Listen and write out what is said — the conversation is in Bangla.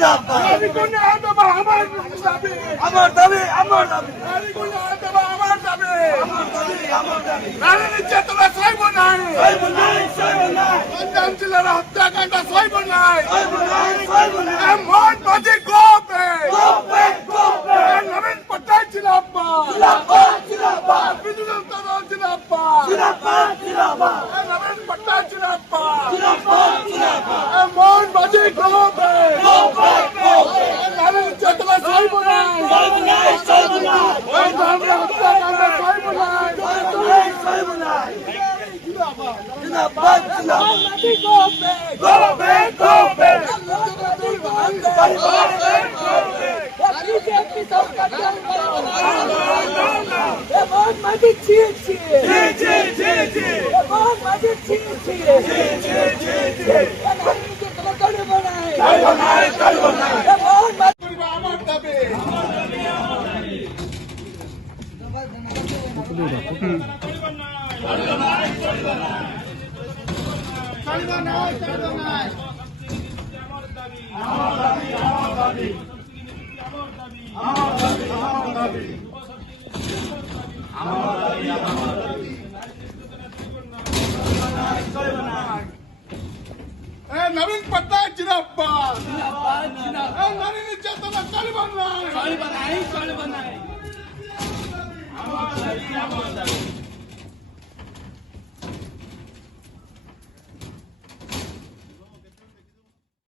জিন্দাবাদ আমার দাবি আমার দাবি আমার দাবি নারী নির্যাতনা সইব নাই সইব নাই সইব নাই গঞ্জাম জেলার হত্যাকাণ্ড সইব নাই সইব নাই সইব নাই মন বাজে গোপে গোপে গোপে নবীন পট্টনায়ক জিন্দাবাদ জিন্দাবাদ জিন্দাবাদ বিজু জনতা দল জিন্দাবাদ জিন্দাবাদ জিন্দাবাদ নবীন পট্টনায়ক জিন্দাবাদ জিন্দাবাদ জিন্দাবাদ মন বাজে গোপে গোপে গোপে নারী নির্যাতনা সইব নাই সইব নাই সইব নাই ওই ধরনের হত্যাকাণ্ড সইব নাই সইব নাই জিন্দাবাদ জিন্দাবাদ গোপে গোপে আমার দাবি নবীন পট্টনায়ক জিন্দাবাদ নারী নির্যাতনা চলবে না